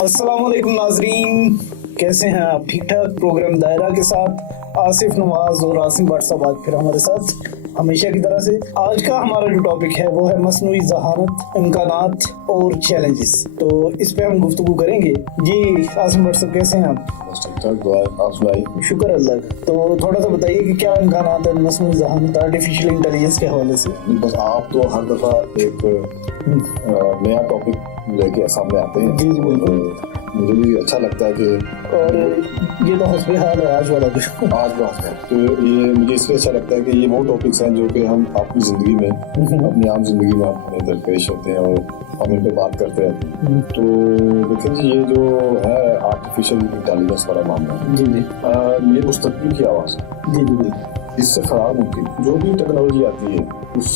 अस्सलाम वालेकुम नाजरीन, कैसे हैं आप? ठीक ठाक। प्रोग्राम दायरा के साथ आसिफ नवाज और आसिम भट्ट साहब आज फिर हमारे साथ हमेशा की तरह से। आज का हमारा जो टॉपिक है वो है मसनूई ज़हानत, इम्कानात और चैलेंजेस। तो इस पे हम गुफ्तगू करेंगे। जी आसिम भट्ट साहब, कैसे हैं आप? शुक्र अल्लाह का। तो थोड़ा सा बताइए कि क्या इम्कानात है मसनूई ज़हानत, आर्टिफिशियल इंटेलिजेंस के हवाले से। बस आप तो हर दफा एक नया टॉपिक लेके सामने आते हैं। जी बिल्कुल, मुझे भी अच्छा लगता है कि और ये तो हस्बे हाल है आज वाला भी। आज बात है तो ये मुझे इसलिए अच्छा लगता है कि ये वो टॉपिक्स हैं जो कि हम अपनी ज़िंदगी में, अपनी आम जिंदगी में अपने दरपेश होते हैं और हम इन पे बात करते हैं। तो देखिए जी, ये जो है आर्टिफिशियल इंटेलिजेंस वाला मामला है, जी ये मुस्तकबिल की आवाज़ है। जी इससे फरार मुमकिन जो भी टेक्नोलॉजी आती है उस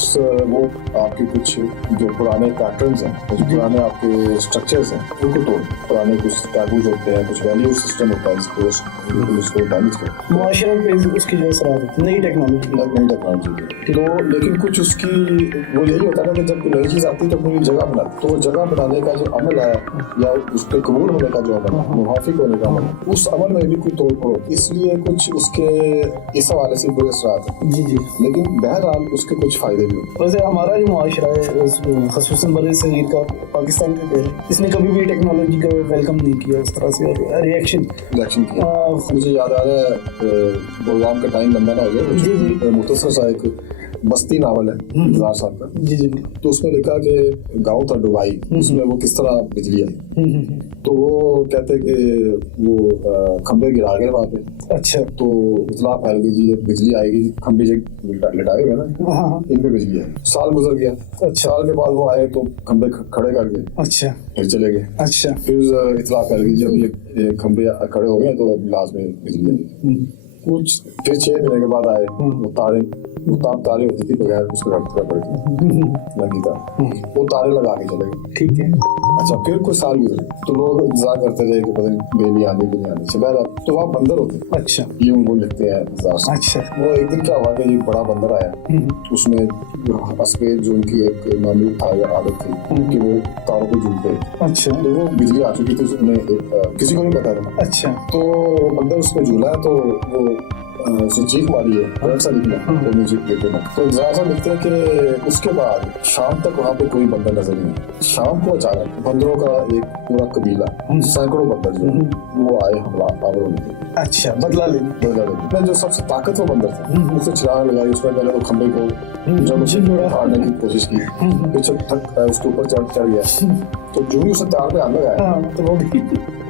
वो आपके कुछ जो पुराने पैटर्न्स हैं, कुछ पुराने आपके स्ट्रक्चर्स हैं, उनको तोड़, पुराने कुछ टैबूज होते हैं, कुछ वैल्यू सिस्टम होता है इसको डैमेज कर मुआशरा पे उसकी जो असरात होते हैं नई टेक्नोलॉजी के। तो लेकिन कुछ उसकी वो यही होता है ना कि जब कोई नई चीज़ आती है तो अपनी जगह बनाती, तो वो जगह बनाने का जो अमल है या उस पर कबूल होने का जो अमल है, मुवाफिक होने का अमल, उस अमल में भी कोई तोड़ फोड़, इसलिए कुछ उसके इस हवाले से बुरे असरात हैं। जी लेकिन बहरहाल उसके कुछ फायदे भी होते हैं। वैसे हमारा जो मुआशरा है ख़ुसूसन बड़े सगीर का, पाकिस्तान के पहले इसने कभी भी टेक्नोलॉजी का वेलकम नहीं किया इस तरह से, रिएक्शन किया। मुझे याद आ रहा है प्रोग्राम का टाइम लंबा ना हो जाए, मुख्तसर सा एक बस्ती नावल है 1000 साल का। जी तो उसमें लिखा कि गांव था डुबाई, उसमें वो किस तरह बिजली आई। तो वो कहते कि वो खंबे गिरा गए वहाँ पे। अच्छा। तो इतला फैल गई जी, बिजली आएगी, खंबे लटाए हुए ना, इन पे बिजली आई। साल गुजर गया। अच्छा। साल के बाद वो आए तो खंबे खड़े कर गए। अच्छा। फिर चले गगे। अच्छा। फिर इतला फैल गई जब ये खंबे खड़े हो गए तो लास्ट में बिजली आई। कुछ फिर 6 महीने के बाद आए, वो तारे होती थी बगैर उसके रखता पड़ती लगी तार, वो तारे लगा के चले गए। ठीक है। अच्छा, फिर कुछ साल गुजरे तो लोग इंतजार करते थे कि पता नहीं बिजली आने की नहीं आनी। सुबह तो वहाँ बंदर होते। अच्छा। ये उनको लिखते हैं। अच्छा। वो एक दिन क्या हुआ कि ये बड़ा बंदर आया, उसमें असफेद जो उनकी एक मामूल था या आदत थी कि वो तारों को झूलते। अच्छा। तो वो बिजली आ चुकी थी, उसने किसी को नहीं पता था। अच्छा। तो बंदर उसमें झूला है तो वो चीख मारी है, करंट सा निकला, वो नीचे गिरते ना। तो ज़्यादा लिखते हैं कि उसके बाद शाम तक वहाँ पे कोई बंदर नजर नहीं आया। शाम को अचानक बंदरों का एक पूरा कबीला, सैकड़ों बंदर जो वो आए हमला होने। अच्छा, बदला लेने। जो सबसे ताकतवर बंदर था उसने छलांग लगाई। उसने पहले तो खंबे को जब उसे फाड़ने की कोशिश की, पीछे तक उसके ऊपर चढ़ गया। तो जो भी उसे तार पे आने लगा तो वो भी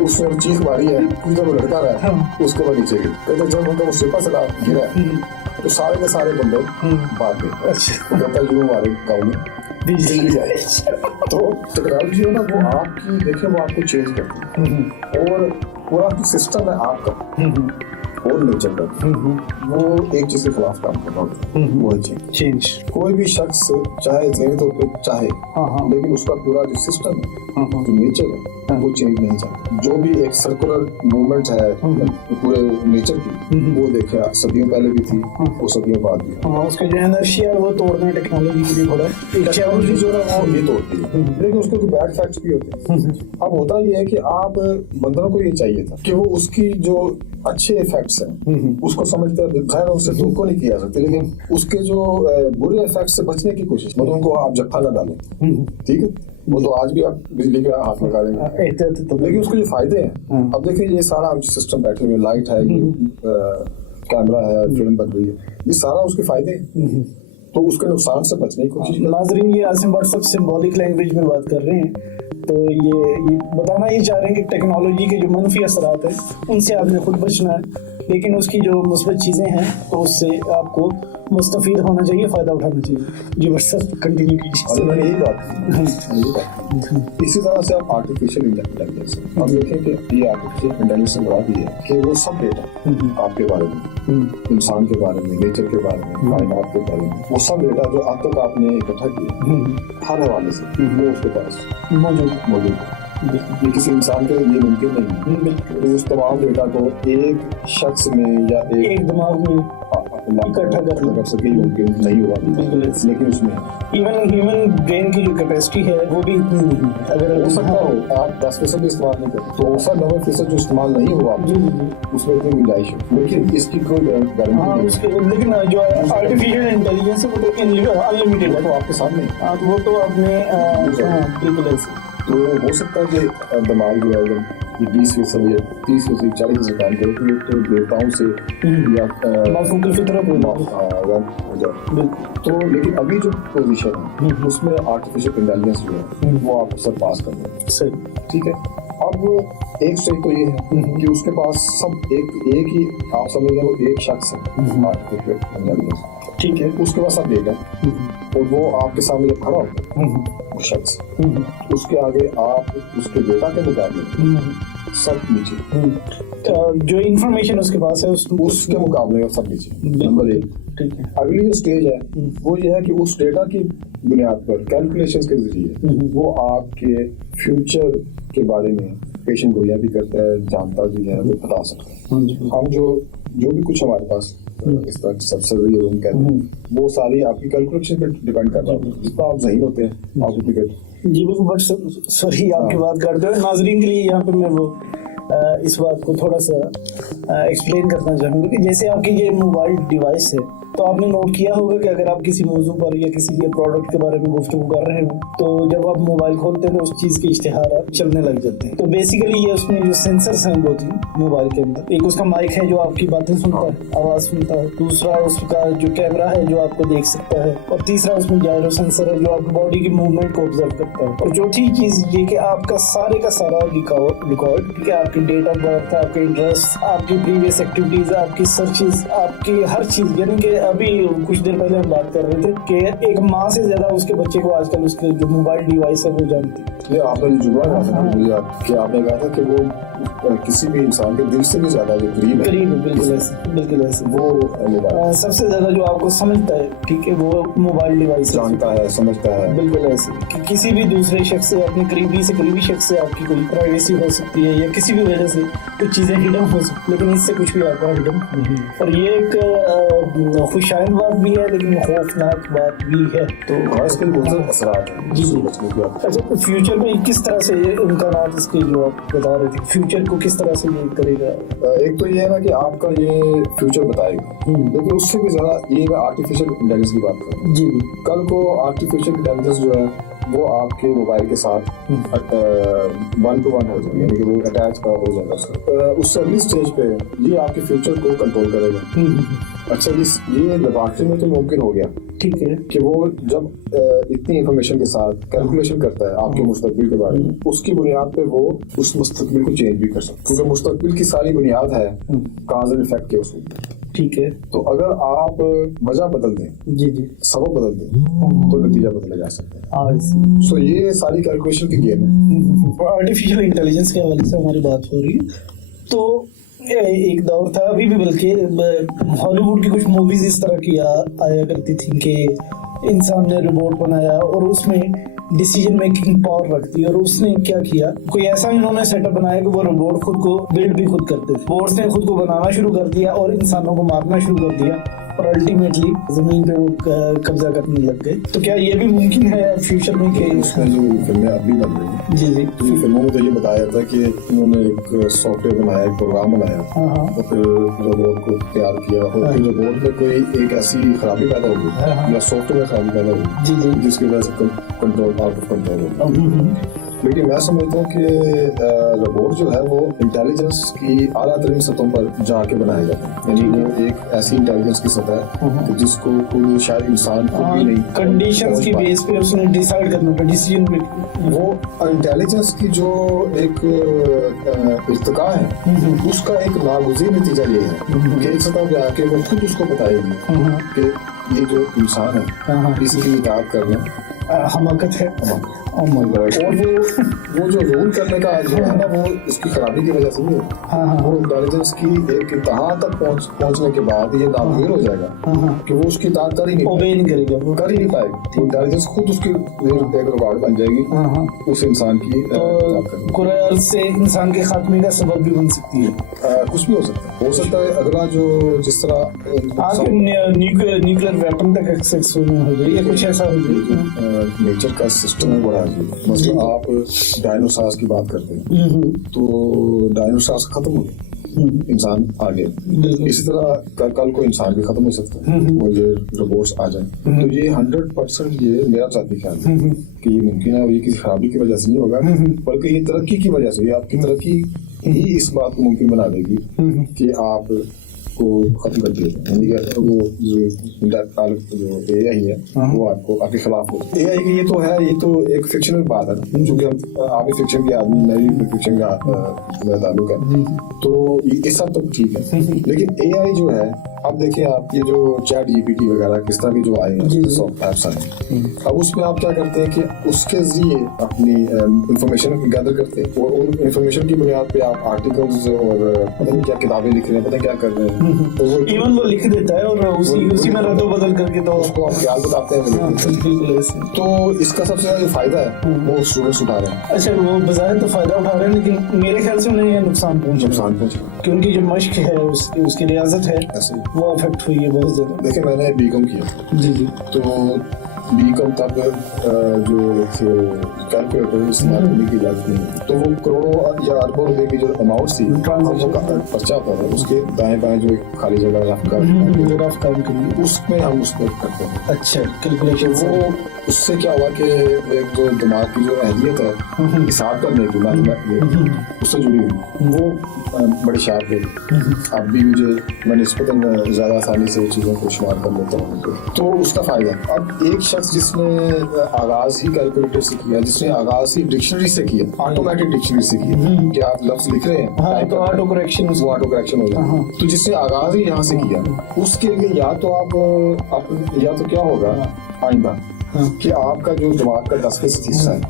उसने चीख मारी है, कोई तो लड़का रहा है उसके बाद नीचे गिर। जब उनका वो सिपा से गिरा तो सारे के सारे बंदर भाग गए। अच्छा। कहता है जो हमारे गाँव में बिजली आई। तो टेक्नोलॉजी है ना, वो आपकी देखिए वो आपको चेंज करती है और पूरा सिस्टम है आपका और नेचर का, वो एक चीज के खिलाफ काम कर रहा है, वो है चेंज। कोई भी शख्स चाहे ज़हनी तौर पे चाहे, लेकिन उसका पूरा जो सिस्टम है, जो नेचर है, वो चेंज नहीं चाहता। जो भी एक सर्कुलर मूवमेंट है पूरे नेचर की, वो देखे सदियों पहले भी थी, वो सदियों बाद भी। उसका जो इनर्शिया है वो तोड़ना टेक्नोलॉजी के लिए थोड़ा टेक्नोलॉजी जो है वो ये तोड़ती है, लेकिन उसके कुछ बैड फैक्ट्स भी होते हैं। अब होता ये है कि आप बंदरों को ये चाहिए था कि वो उसकी जो अच्छे इफेक्ट्स हैं उसको समझते हैं, खैर उससे दुख नहीं किया सकते, लेकिन उसके जो बुरे इफेक्ट्स से बचने की कोशिश, मतलब उनको आप जत्था ना डालें। ठीक है, वो तो आज भी आप बिजली का हाथ लगा देंगे, लेकिन उसके जो फायदे हैं, अब देखिए ये सारा सिस्टम बैठे हुए, लाइट है, कैमरा है, फिल्म बन रही है, ये सारा उसके फायदे हैं। तो उसके नुकसान से बचने की कोशिश। नाजरीन, ये आसिम भट्ट साहब सिंबॉलिक लैंग्वेज में बात कर रहे हैं, तो ये बताना ही चाह रहे हैं कि टेक्नोलॉजी के जो मनफी असरात हैं उनसे आपने खुद बचना है, लेकिन उसकी जो मुस्बत चीज़ें हैं तो उससे आपको मुस्तफीद होना चाहिए, फ़ायदा उठाना चाहिए। जी बस सर, कंटिन्यू कीजिए। मैंने यही बात इसी तरह से आप आर्टिफिशियल इंटेलिजेंस, अब देखें कि ये आर्टिफिशियल इंटेलिजेंस बड़ा भी है कि वो सब डेटा आपके बारे में, इंसान के बारे में, नेचर के बारे में, कायनात के बारे में, वो सब डेटा जो अब तक आपने इकट्ठा किया हर हवाले से, वो उसके पास मौजूद है। ये किसी इंसान के लिए मुमकिन नहीं है। तो उस तमाम डेटा को एक शख्स में या एक दिमाग में इकट्ठा कर सके ये मुमकिन नहीं हुआ, लेकिन उसमें इवन ह्यूमन ब्रेन की जो कैपेसिटी है वो भी इतनी नहीं है। अगर हो सकता हो आप 10% भी इस्तेमाल नहीं करते तो ऐसा 90% जो इस्तेमाल नहीं हुआ उसमें इतनी गुंजाइश है, लेकिन इसकी कोई गारंटी नहीं। लेकिन जो आर्टिफिशियल इंटेलिजेंस है वो तो अनलिमिटेड है, तो आपके सामने वो तो आपने बिल्कुल ऐसे तो हो सकता है कि दिमाग जो है ये 20% या 30% 40% काम करे तो देवताओं से या माफूक फितरत हो जाए। तो लेकिन अभी जो पोजीशन है उसमें आर्टिफिशियल इंटेलिजेंस जो है वो आप सर पास कर दें, सही, ठीक है। अब एक स्टेज तो ये है कि उसके पास सब एक ही आप समझ लो एक शख्स है आर्टिफिशियल इंटेलिजेंस, ठीक है। उसके पास सब डेटा और वो आपके सामने जब खड़ा होता है वो शख्स उसके आगे आप उसके डेटा के मुकाबले सब नीचे, जो इंफॉर्मेशन उसके पास है उसके मुकाबले में सब नीचे, नंबर 1। ठीक है। अगली जो स्टेज है वो ये है कि उस डेटा की बुनियाद पर कैलकुलेशंस के जरिए वो आपके फ्यूचर के बारे में पेशन गोइयां भी करता है, जानता भी है, वो बता सकता है। हम जो भी कुछ हमारे पास इस तरह सब्सिडी रूम कहते हैं वो सारी आपकी कैलकुलेशन पे डिपेंड कर रहा है, जितना आप ज़हीन होते हैं आप उतनी जी बिल्कुल। बट सॉरी आपकी बात करते हुए नाजरीन के लिए यहाँ पे मैं वो इस बात को थोड़ा सा एक्सप्लेन करना चाहूँगा कि जैसे आपकी ये मोबाइल डिवाइस है तो आपने नोट किया होगा कि अगर आप किसी मौजू पर या किसी के प्रोडक्ट के बारे में गुफ्तगू कर रहे हो तो जब आप मोबाइल खोलते हैं तो उस चीज़ के इश्तिहार चलने लग जाते हैं। तो बेसिकली ये उसमें जो सेंसर्स हैं 2-3 मोबाइल के अंदर, एक उसका माइक है जो आपकी बातें सुनता है, आवाज़ सुनता है, दूसरा उसका जो कैमरा है जो आपको देख सकता है, और तीसरा उसमें जायरो सेंसर है जो आपकी बॉडी की मूवमेंट को ऑब्जर्व करता है, और चौथी चीज़ ये कि आपका सारे का सारा रिकॉर्ड, ठीक है, आपकी डेट ऑफ बर्थ, आपके इंटरेस्ट, आपकी प्रीवियस एक्टिविटीज, आपकी सर्चेज, आपकी हर चीज़, यानी कि अभी कुछ देर पहले हम बात कर रहे थे कि एक माँ से ज्यादा उसके बच्चे को आजकल उसके जो मोबाइल डिवाइस है वो जानती है। ये आपने जो जुड़ा कि आपने कहा था कि वो किसी भी इंसान के दिल से भी ज्यादा जो करीब है, बिल्कुल ऐसे वो मोबाइल सबसे ज्यादा जो आपको समझता है, ठीक है, वो मोबाइल डिवाइस जानता है, समझता है। बिल्कुल ऐसे कि किसी भी दूसरे शख्स से, अपने करीबी से करीबी शख्स से आपकी कोई प्राइवेसी हो सकती है या किसी भी वजह से कुछ चीजें हिडन हो सकती, लेकिन इससे कुछ भी आपका हिडन नहीं। और ये एक खुशाइन बात भी है लेकिन खौफनाक बात भी है। तो इसके बहुत असरात हैं। जी। अच्छा, फ्यूचर में किस तरह से इम्कानात इसके जो आप बता रहे थे, फ्यूचर को किस तरह से ये करेगा? एक तो ये है ना कि आपका ये फ्यूचर बताएगा, लेकिन उससे भी ज्यादा ये मैं आर्टिफिशियल इंटेलिजेंस की बात कर रहा हूँ। जी। कल को आर्टिफिशियल इंटेलिजेंस जो है वो आपके मोबाइल के साथ 1-to-1 हो जाएगा, यानी कि वो अटैच हो जाएगा उसका। उससे अगली स्टेज पे ये आपके फ्यूचर को कंट्रोल करेगा। अच्छा, ये लेबॉरेटरी में तो मुमकिन हो गया, ठीक है, कि वो जब इतनी इंफॉर्मेशन के साथ कैलकुलेशन करता है आपके मुस्तकबिल के बारे में, उसकी बुनियाद पे वो उस मुस्तकबिल को चेंज भी कर सकता है, क्योंकि मुस्तकबिल की सारी बुनियाद है काज एंड इफेक्ट के उसूल। ठीक है। तो अगर आप वजह बदल दें, जी, सबब बदल दें, तो नतीजा बदला जा सकता है। सो ये सारी कैलकुलेशन की गेम है। आर्टिफिशियल इंटेलिजेंस के हवाले से हमारी बात हो रही है, तो एक दौर था, अभी भी बल्कि हॉलीवुड की कुछ मूवीज इस तरह की आया करती थी कि इंसान ने रोबोट बनाया और उसमें डिसीजन मेकिंग पावर रखती है, और उसने क्या किया, कोई ऐसा इन्होंने सेटअप बनाया कि वो रोबोट खुद को बिल्ड भी खुद करते थे। रोबोट्स ने खुद को बनाना शुरू कर दिया और इंसानों को मारना शुरू कर दिया और अल्टीमेटली जमीन पे वो कब्जा करने लग गए। तो क्या ये भी मुमकिन है फ्यूचर में कि उसमें जो फिल्में अभी बन रही हैं, जी, तो फिल्मों में तो ये बताया था कि उन्होंने एक सॉफ्टवेयर बनाया, एक प्रोग्राम बनाया, और फिर रोबोट को तैयार किया, और फिर रोबोट में कोई एक ऐसी खराबी पैदा हो गई या सॉफ्टवेयर में खराबी पैदा हो गई जिसकी वजह से कंट्रोल आउट ऑफ कंट्रोल हो। लेकिन मैं समझता हूँ कि रोबोट जो है वो इंटेलिजेंस की आला तरीन सतहों पर जाके बनाया जाता है, यानी वो एक ऐसी इंटेलिजेंस की सतह है कि जिसको कोई शायद इंसान को भी नहीं, कंडीशंस की बेस पे उसने डिसाइड करना था, डिसीजन मेकिंग। वो इंटेलिजेंस की जो एक इर्तिका है उसका एक नागुज़ीर नतीजा ये है कि एक सतह पे आके वो खुद उसको बताएगी कि ये जो इंसान है इसकी इताअत करना हमाकत है। और वो जो रूल करने का जो है ना, वो इसकी खराबी की वजह से नहीं है। वो इंटेलिजेंस की एक इंतहा तक पहुंचने के बाद ये नामुमकिन हो जाएगा कि वो उसकी इताअत कर ही नहीं करेगा, वो कर ही नहीं पाएगा। इंटेलिजेंस खुद उसकी एक रुकावट बन जाएगी उस इंसान की। कुरान से इंसान के खात्मे का सबब भी बन सकती है। कुछ भी हो सकता है अगला जो जिस तरह आगे न्यूक्लियर वेपन तक एक्सेस हो जाए या कुछ ऐसा हो जाए। नेचर का सिस्टम है बड़ा अजीब, मतलब आप डायनासोर्स की बात करते हैं तो डायनासोर्स खत्म हो गए, इंसान आ गया। इसी तरह कल को इंसान भी खत्म हो सकता है और ये रोबोट्स आ जाए, तो ये 100% ये मेरा जाती ख्याल है कि ये मुमकिन है और ये किसी खराबी की वजह से नहीं होगा, बल्कि ये तरक्की की वजह से, ये आपकी तरक्की ही इस बात को मुमकिन बना देगी कि आप को खत्म कर दिया जाए, यानी कि वो जो AI है वो आपको आपके खिलाफ हो। AI की ये तो है, ये तो एक फिक्शनल बात है, क्योंकि आप भी फिक्शन के आदमी, मैं भी फिक्शन का मेरा ताल्लुक है, तो ये सब तो ठीक है। लेकिन AI जो है, अब देखिए आप ये जो चैट GPT वगैरह किस तरह के जो आए हैं सॉफ्ट एप्स आए, अब उसमें आप क्या करते हैं कि उसके जरिए अपनी इंफॉर्मेशन गैदर करते हैं और उन इंफॉर्मेशन की बुनियाद पे आप आर्टिकल्स और पता नहीं क्या किताबें लिख रहे हैं, पता क्या कर रहे हैं, तो इवन वो लिख देता है और उसी में रद्द बदल करके तो उसको आप ख्याल बताते हैं। तो इसका सबसे ज्यादा जो फायदा है वो स्टूडेंट्स उठा रहे हैं। अच्छा, वो बजाय तो फायदा उठा रहे हैं, लेकिन मेरे ख्याल से उन्हें नुकसान पहुंचा, क्योंकि जो मश्क है उसकी रियाजत है वो अफेक्ट हुई है बहुत ज्यादा। देखिए मैंने बीकॉम किया जी, तो बीकॉम तब जो कैलकुलेटर इस्तेमाल करने की इजाजत नहीं, तो वो करोड़ों या अरबों रुपए की जो अमाउंट थी पर्चा होता था, उसके दाएं बाएं जो खाली जगह रफ कर उसमें हम उसको करते हैं। अच्छा, कैलकुलेशन वो उससे क्या हुआ कि एक जो दिमाग की जो अहलियत है हिसाब करने की उससे जुड़ी हुई वो बड़ी शार्प है। अब भी मैं निस्बतन ज़्यादा आसानी से चीज़ों को शुमार कर लेता हूँ, तो उसका फ़ायदा। अब एक शख्स जिसने आगाज़ ही कैलकुलेटर से किया, जिसने आगाज़ ही डिक्शनरी से किया, ऑटोमेटिक डिक्शनरी से किया कि आप लफ्ज़ लिख रहे हैं तो ऑटो करेक्शन हो जाए, तो जिसने आगाज़ ही यहाँ से किया उसके लिए या तो आप या तो क्या होगा आइंदा कि आपका जो दिमाग का 10% हिस्सा है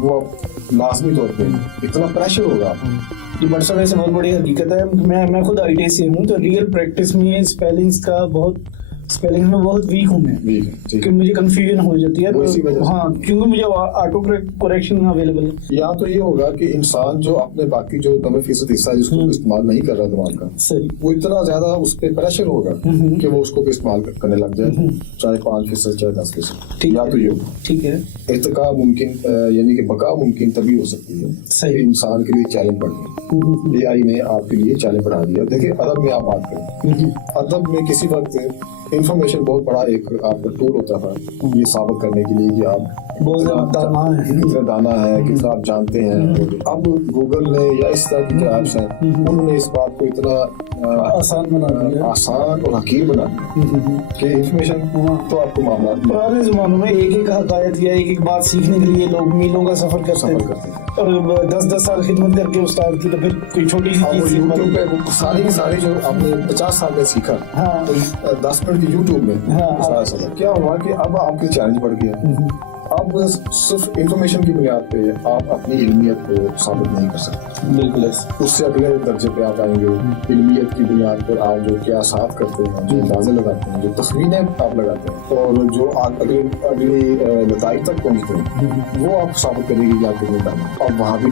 वो लाजमी तौर पे इतना प्रेशर होगा। जो बट सब ऐसे बहुत बड़ी हकीकत है। मैं खुद IIT से हूँ, तो रियल प्रैक्टिस में स्पेलिंग में बहुत वीक हूँ मैं, क्योंकि मुझे कंफ्यूजन हो जाती है। हाँ, क्योंकि मुझे ऑटो करेक्शन अवेलेबल है। या तो ये होगा कि इंसान जो अपने बाकी जो 90% हिस्सा है जिसको इस्तेमाल नहीं कर रहा दिमाग का, सही, वो इतना ज्यादा उस पर प्रेशर होगा कि वो उसको भी इस्तेमाल करने लग जाए, चाहे 5% चाहे 10%। या तो ये ठीक है, इर्तिका मुमकिन यानी कि बका मुमकिन तभी हो सकती है इंसान के लिए चैलेंज बढ़ गया। AI ने आपके लिए चैलेंज बढ़ा दिया। देखिए अदब में आप बात करें, अदब में किसी वक्त इंफॉर्मेशन बहुत बड़ा एक आपका टूल होता था ये साबित करने के लिए कि आप कितना दाना है, कितना आप जानते हैं। अब गूगल ने या इस तरह की ऐप्स हैं उन्होंने इस बात को इतना आसान और हकीर बना दिया कि इंफॉर्मेशन तो आपको मामला। पुराने जमानों में एक हकायत या एक बात सीखने के लिए लोग मीलों का सफर करते थे और 10-10 साल खिदमत करके उस्ताद की, तो फिर कोई छोटी सी चीज यूट्यूब पे सारी की सारी जो आपने 50 साल में सीखा, तो 10 मिनट की यूट्यूब में क्या हुआ कि अब आपके चैलेंज बढ़ गया। अब सिर्फ इंफॉर्मेशन की बुनियाद पे आप अपनी इल्मियत को साबित नहीं कर सकते। बिल्कुल, उससे अगले दर्जे पे आप आएंगे। इल्मियत की बुनियाद पर आप जो क़ियासात करते हैं, जो अंदाज़े लगाते हैं, जो तखमीनें आप लगाते हैं और जो अगली नताइज तक पहुँचते हैं वो आप साबित करेंगे कि आप कितने काम है। और वहाँ भी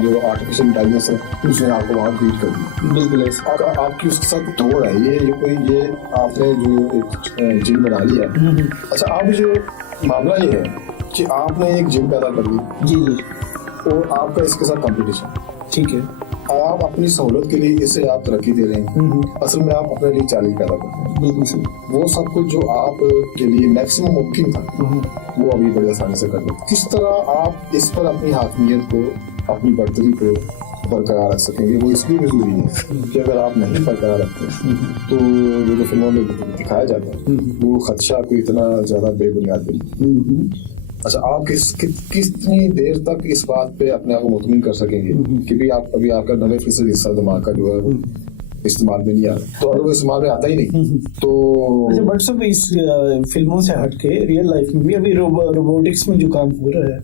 जो आर्टिफिशियल इंटेलिजेंस है उसने आपको वहाँ बीट कर दिया। बिल्कुल, आपकी उसके साथ दौड़ है, ये आपने जो एक जिम बना लिया। अच्छा, आप जो मामला ये है कि आपने एक जिम पैदा कर ली जी और आपका इसके साथ कंपटीशन, ठीक है, आप अपनी सहूलत के लिए इसे आप तरक्की दे रहे हैं, असल में आप अपने लिए चैलेंज पैदा कर रहे हैं। बिल्कुल सही। वो सब कुछ जो आप के लिए मैक्सिमम मुमकिन था वो अभी बड़ी आसानी से कर लेते। किस तरह आप इस पर अपनी हाकमियत को, अपनी बढ़तरी को बरकरार रख सकेंगे, वो इसलिए भी जरूरी है कि अगर आप नहीं बरकरार रखते तो वो जो फिल्मों में दिखाया जाता है वो खदशा कोई इतना ज्यादा बेबुनियाद नहीं। अच्छा, आप कितनी देर तक इस बात पे अपने आप को मुतमिन कर सकेंगे कि भी आप अभी आपका 90% हिस्सा दिमाग का जो है वो इस्तेमाल में नहीं आ रहा, तो अगर वो इस्तेमाल में आता ही नहीं तो। बट सब इस फिल्मों से हटके रियल लाइफ में भी अभी रोबोटिक्स में जो काम हो रहा है,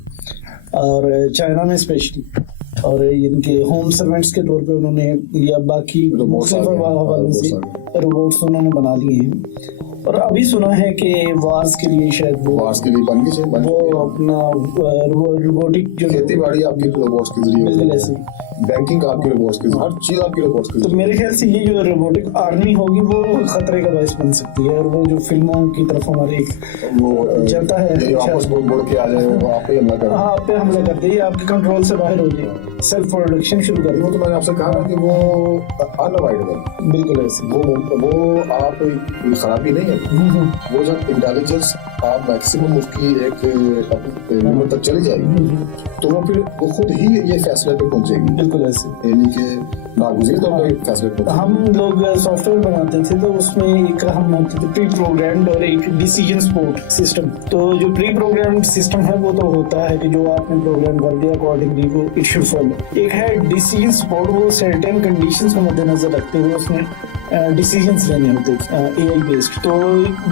और चाइना में स्पेशली, और इनके होम सर्वेंट्स के तौर पे उन्होंने या बाकी रोबोट्स उन्होंने बना लिए हैं। और अभी सुना है कि वार्स के लिए शायद वो अपना रोबोटिक जो खेती बाड़ी आपकी रोबोट्स के जरिए बिल्कुल ऐसे बैंकिंग आपके रोबोट्स की, हर चीज आपकी रोबोट्स की। तो मेरे ख्याल से ये जो रोबोटिक आर्मी होगी वो खतरे का बायस बन सकती है, और वो जो फिल्मों की तरफ हमारे वो चलता है वापस बोल के आ जाए, वो आप पे हमला कर, हाँ आप पे हमला कर दे, आपके कंट्रोल से बाहर हो जाए, सेल्फ प्रोडक्शन शुरू कर वो दे। तो मैंने आपसे कहा ना कि वो अनअवॉइडेबल, बिल्कुल ऐसे। वो आप खराबी नहीं है, वो जब इंटेलिजेंस आप मैक्सिमम उसकी एक लिमिट तक चली जाएगी तो वो फिर वो खुद ही ये फैसले पे पहुंचेगी, बिल्कुल ऐसे। यानी कि नागुज़ीर तौर पे फैसले पे हम लोग सॉफ्टवेयर बनाते थे तो उसमें एक हम होते थे प्री प्रोग्राम्ड और एक डिसीजन सपोर्ट सिस्टम। तो जो प्री प्रोग्राम्ड सिस्टम है वो तो होता है कि जो आपने प्रोग्राम कर दिया अकॉर्डिंगली वो इट शुड फॉलो। एक है डिसीजन सपोर्ट, वो सर्टेन कंडीशंस को मद्देनजर रखते हुए उसमें डिसीजंस लेने होते AI बेस्ड। तो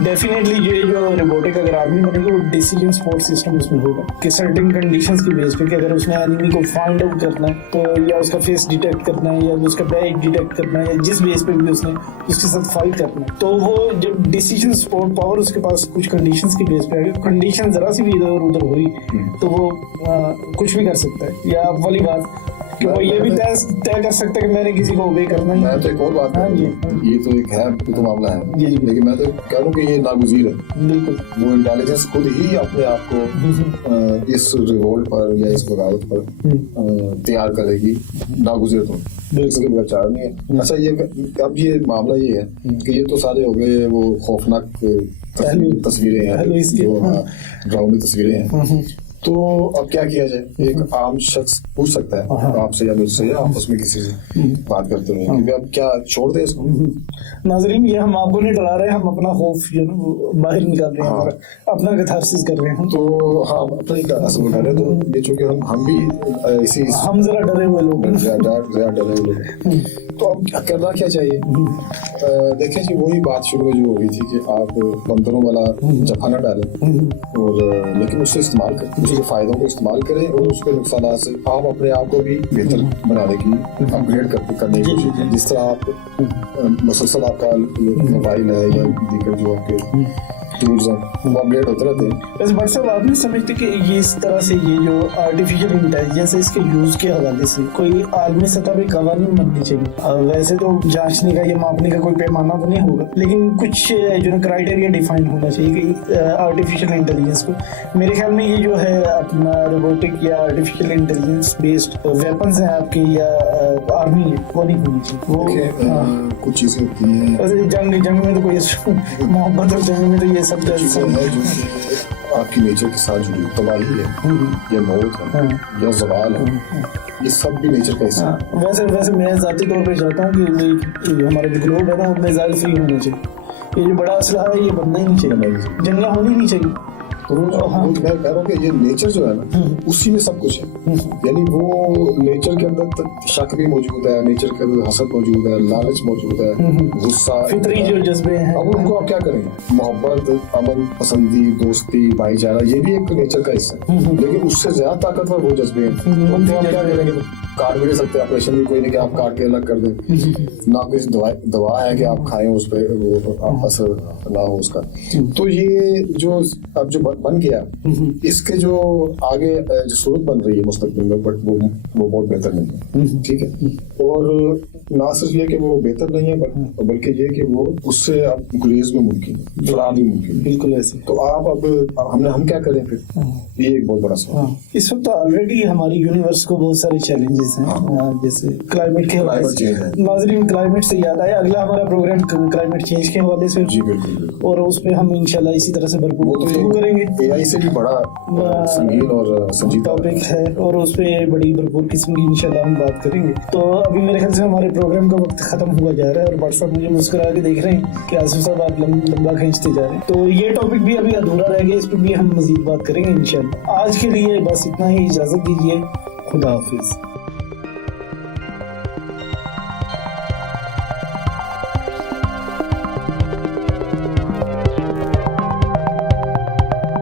डेफिनेटली ये जो रोबोटिक अगर आर्मी बनेगी वो डिसीजन सपोर्ट सिस्टम उसमें होगा कि सर्टेन कंडीशंस की बेस पे कि अगर उसने एनिमी को फाइंड आउट करना है तो या उसका फेस डिटेक्ट करना है या उसका बैग डिटेक्ट करना है या जिस बेस पे भी उसने उसके साथ फाइट करना है, तो वो जब डिसीजन सपोर्ट पावर उसके पास कुछ कंडीशंस की बेस पे आएगी, कंडीशन जरा सी भी इधर उधर हुई तो वो कुछ भी कर सकता है। या वाली बात कि वो ये भी तय कर सकता है कि मैंने किसी को ओबे करना ही। मैं तो एक और बात हाँ जी, ये तो एक है तो मामला है जी, लेकिन मैं तो कह रहा हूँ कि ये नागुज़ीर है, बिल्कुल। वो इंटेलिजेंस खुद ही अपने आप को इस रिवोल्ट पर या इस बगावत पर तैयार करेगी, नागुज़ीर तो इसके बगैर चारा नहीं है। अच्छा ये अब ये मामला ये है कि ये तो सारे हो गए वो खौफनाक तस्वीरें हैं, जो ड्राउनी तस्वीरें हैं। तो अब क्या किया जाए? एक आम शख्स पूछ सकता है आपसे या मुझसे या आपस में किसी से बात करते रहे कि अब क्या छोड़ दे इसको? नाजरीन ये हम आपको नहीं डरा रहे, हम अपना खौफ जो है बाहर निकाल रहे हैं, अपना कैथारसिस कर रहे हैं। तो हाँ अपना ही असल में डरे, तो ये चूंकि हम भी इसी हम जरा डरे हुए लोग हैं। ज्यादा डरे हुए लोग, तो अब करना क्या चाहिए? देखें जी वही बात शुरू में जो हो रही थी कि आप बंदरों वाला जफा न डालें, और लेकिन उससे इस्तेमाल करें, उसके फायदों को इस्तेमाल करें और उसके नुकसान से आप अपने आप को भी बेहतर बनाने की अपग्रेड करने की कोशिश करें। जिस तरह आप मुसलसल आपका मोबाइल है या दीगर जो आपके टूल्स हैं वो अपडेट होते रहते हैं। वैसे बट साहब आप नहीं समझते कि ये इस तरह से ये जो आर्टिफिशियल इंटेलिजेंस है इसके यूज के हवाले से कोई आलमी सतह पे कवानीन बननी चाहिए? वैसे तो जांचने का या मापने का कोई पैमाना तो नहीं होगा, लेकिन कुछ जो क्राइटेरिया डिफाइन होना चाहिए कि आर्टिफिशियल इंटेलिजेंस को। मेरे ख्याल में ये जो है अपना रोबोटिक या आर्टिफिशियल इंटेलिजेंस बेस्ड वेपन्स हैं आपके या आर्मी है वो नहीं होनी चाहिए। वो कुछ चीजें होती हैं वैसे जंग में तो कोई मोहब्बत और जंग में तो ये सब है जो आपकी नेचर के साथ जुड़ी, तबाही है या मौत है या ज़वाल है, ये सब भी नेचर का हिस्सा है। वैसे मैं ज़ाती तौर पे चाहता हूँ कि हमारा जो ग्लोब है ना वो मिसाइल फ्री होना चाहिए। ये जो बड़ा असला है ये बनना ही नहीं चाहिए, जंगला होनी नहीं चाहिए। तो मैं कह रहा हूँ कि ये नेचर जो है ना उसी में सब कुछ है, यानी वो नेचर के अंदर शक भी मौजूद है, नेचर के अंदर हसद मौजूद है, लालच मौजूद है, गुस्सा, फितरी जो जज्बे हैं। अब उनको आप क्या करेंगे? मोहब्बत, अमन पसंदी, दोस्ती, भाईचारा ये भी एक नेचर का हिस्सा है, लेकिन उससे ज्यादा ताकतवर वो जज्बे हैं। उनको आप क्या करेंगे? काट भी नहीं सकते, ऑपरेशन भी कोई नहीं कि आप काट के अलग कर दें, ना कोई दवा है कि आप खाएं उस पर वो असर ना हो उसका। तो ये जो अब जो बन गया इसके जो आगे जो सूरत बन रही है मुस्तकबिल में, बट वो बहुत बेहतर नहीं है, ठीक है। और ना सिर्फ ये कि वो बेहतर नहीं है बल्कि ये कि वो उससे अब गुरेज भी मुमकिन है, फरार भी मुमकिन है। बिल्कुल ऐसे। तो आप अब हम क्या करें फिर? ये एक बहुत बड़ा सवाल। इस वक्त ऑलरेडी हमारी यूनिवर्स को बहुत सारे चैलेंजेस हैं, जैसे क्लाइमेट के हवाले से। नाज़रीन क्लाइमेट से याद आया, अगला हमारा प्रोग्राम क्लाइमेट चेंज के हवाले से। जी बिल्कुल, और उस पे हम इंशाल्लाह इसी तरह से भरपूर गुफ्तगू करेंगे। AI से भी बड़ा संगीन और संजीदा टॉपिक है और उस पे बड़ी भरपूर किस्म की इंशाल्लाह हम बात करेंगे। तो अभी मेरे ख्याल से हमारे प्रोग्राम का वक्त खत्म हुआ जा रहा है और व्हाट्सएप मुझे मुस्कुरा के देख रहे हैं कि आसिफ साहब आप लंबा खींचते जा रहे हैं। तो ये टॉपिक भी अभी अधूरा रह गया, इस पर भी हम मजीद बात करेंगे इंशाल्लाह। आज के लिए बस इतना ही, इजाजत दीजिए, खुदा हाफिज।